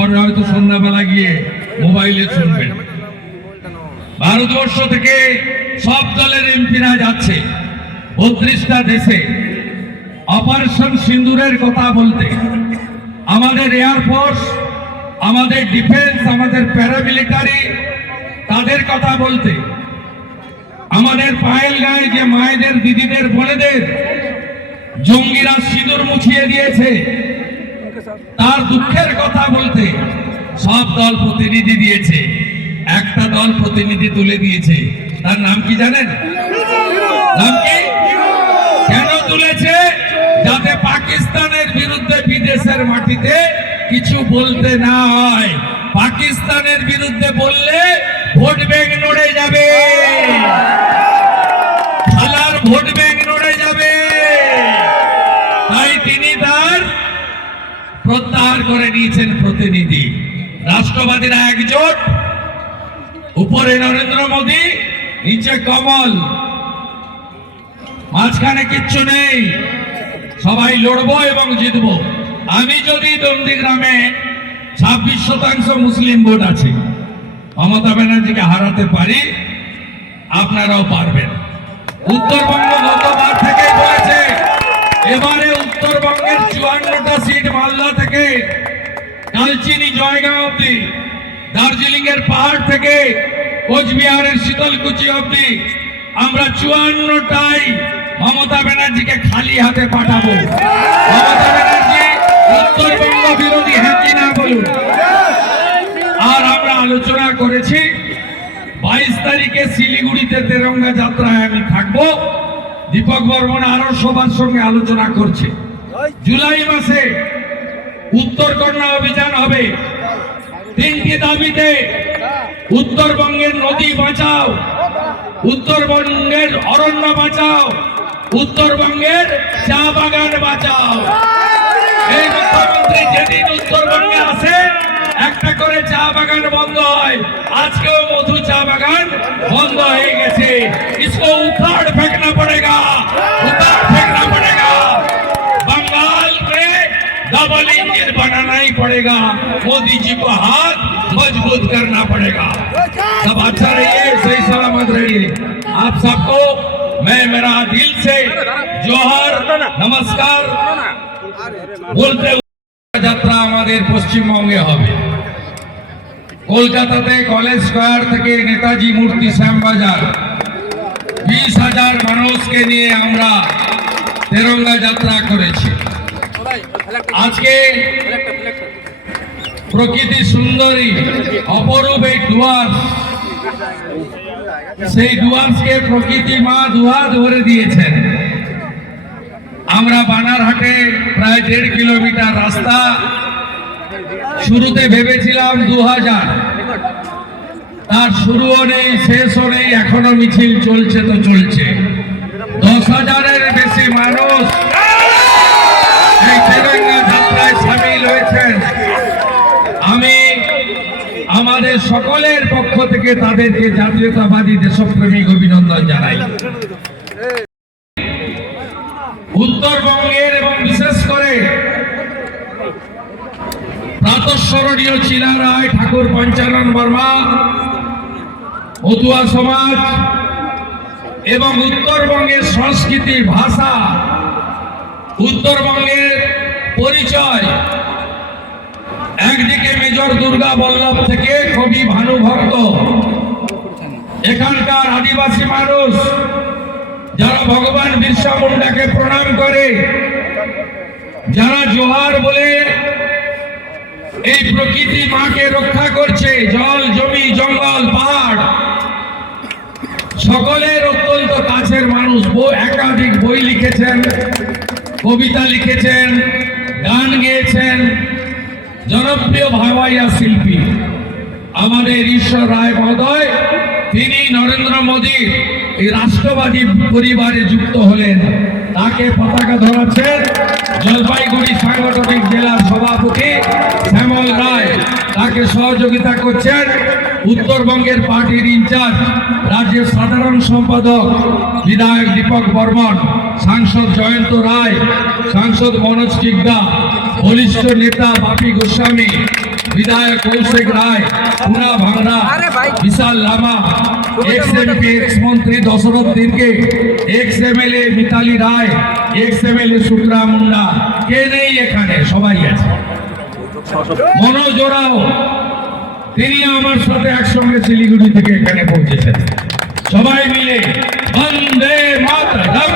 পরে হয়তো সন্ধ্যাবেলা গিয়ে মোবাইলে শুনবেন। ভারতবর্ষ থেকে সব দলের এমপিরা যাচ্ছে। বত্রিশটা দেশে। অপারেশন সিন্দুরের কথা বলতে। আমাদের এয়ারফোর্স আমাদের ডিফেন্স, আমাদের প্যারামিলিটারি, তাদের কথা বলতে। আমাদের পায়েল গায়ে যে মায়েদের, দিদিদের, বোনেদের জঙ্গিরা সিঁদুর মুছিয়ে দিয়েছে। তার দুঃখের কথা বলতে সব দল প্রতিনিধি দিয়েছে। একটা দল প্রতিনিধি তুলে দিয়েছে। তার নাম কি জানেন? নাম কি? কেন তুলেছে? যাতে পাকিস্তানের বিরুদ্ধে বিদেশের মাটিতে কিছু বলতে না হয়। পাকিস্তানের বিরুদ্ধে বললে ভোট ব্যাংক নড়ে যাবে। করে নিয়েছেন প্রতিনিধি। রাষ্ট্রবাদীরা একজোট, উপরে নরেন্দ্র মোদী, নিচে কমল। মাঝখানে কিচ্ছু নেই। সবাই লড়বো এবং জিতবো। আমি যদি দন্দিগ্রামে ছাব্বিশ শতাংশ মুসলিম ভোট আছে, মমতা ব্যানার্জিকে হারাতে পারি, আপনারাও পারবেন। উত্তরবঙ্গ গতবার থেকে জয়গাঁও অব্দি দার্জিলিং এর পাহাড় থেকে কোচবিহারের শীতলকুচি অব্দি আমরা চুয়ান্নটাই মমতা ব্যানার্জিকে খালি হাতে পাঠাবো। মমতা ব্যানার্জি উত্তরবঙ্গ বিরোধী হ্যাঁ না বলুন? আর আমরা আলোচনা করেছি, বাইশ তারিখে শিলিগুড়িতে তেরঙ্গা যাত্রায় আমি থাকব। দীপক বর্মন আরও সবার সঙ্গে আলোচনা করছে। জুলাই মাসে উত্তরকন্যা অভিযান হবে। তিনটি দাবিতে উত্তরবঙ্গের নদী বাঁচাও উত্তরবঙ্গের অরণ্য বাঁচাও উত্তরবঙ্গের চা বাগান বাঁচাও এই মুখ্যমন্ত্রী যেদিন উত্তরবঙ্গে আসে একটা করে চা বাগান বন্ধ হয় আজকেও মধু চা বাগান বন্ধ হয়ে গেছে इसको उखाड़ फेंकना पड़ेगा उखाड़ ही पड़ेगा मोदी जी को हाथ मजबूत करना पड़ेगा सब अच्छा रहिए सही सलामत रहिए आप सबको मैं मेरा दिल से जोहर नमस्कार বলতে যাত্রা আমাদের পশ্চিমবঙ্গে হবে কলকাতাতে কলেজ স্কোয়ার থেকে নেতাজি মূর্তি শ্যামবাজার বিশ হাজার মানুষকে নিয়ে আমরা তেরঙ্গা যাত্রা করেছি আজকে প্রকৃতি সুন্দরী অপরূপ এই ডুয়ার্স সেই ডুয়ার্সকে প্রকৃতি মা দুহাত ভরে দিয়েছেন। আমরা বানারহাটে প্রায় দেড় কিলোমিটার রাস্তা। শুরুতে ভেবেছিলাম দু হাজার তার শুরুও নেই শেষও নেই এখনও মিছিল চলছে তো চলছে। দশ হাজারের বেশি সকলের পক্ষ থেকে তাদেরকে জাতীয়তাবাদী দেশপ্রেমিক অভিনন্দন জানাই। উত্তরবঙ্গের এবং বিশেষ করে প্রাতঃস্মরণীয় চিলা রায়, ঠাকুর পঞ্চানন বর্মা, মতুয়া সমাজ এবং উত্তরবঙ্গের সংস্কৃতি ভাষা, উত্তরবঙ্গের পরিচয় একদিকে মেজর দুর্গা বল্লভ থেকে কবি ভানু ভক্ত। এখানকার আদিবাসী মানুষ যারা ভগবান বিরসা মুন্ডাকে প্রণাম করে, যারা জোহার বলে এই প্রকৃতি মাকে রক্ষা করছে, জল, জমি, জঙ্গল, পাহাড়। সকলের অত্যন্ত কাছের মানুষ একাধিক বই লিখেছেন, কবিতা লিখেছেন, গান গেয়েছেন। জনপ্রিয় ভাবাইয়া শিল্পী, আমাদের ঈশ্বর রায় মহোদয়, তিনি নরেন্দ্র মোদীর এই রাষ্ট্রবাদী পরিবারে যুক্ত হলেন। তাকে পতাকা ধরাচ্ছেন জলপাইগুড়ি সাংগঠনিক জেলার সভাপতি শ্যামল রায়। তাকে সহযোগিতা করছেন উত্তরবঙ্গের পার্টির ইনচার্জ, রাজ্যের সাধারণ সম্পাদক, বিধায়ক দীপক বর্মন, সাংসদ জয়ন্ত রায়, সাংসদ মনোজ টিগ্গা বলিষ্ঠ নেতা বাপি গোস্বামী বিধায়ক Kaushik Roy Puna Bhengra Bishal Lama ex MP ex মন্ত্রী Dasharath Tirkey ex MLA Mitali Roy ex MLA Sukra Munda. কে নেই এখানে? সবাই আছে। মনোজ ওরাও। তিনি আমার সাথে একসঙ্গে শিলিগুড়ি থেকে এখানে পৌঁছেছেন। সবাই মিলে বন্দে মাতরম।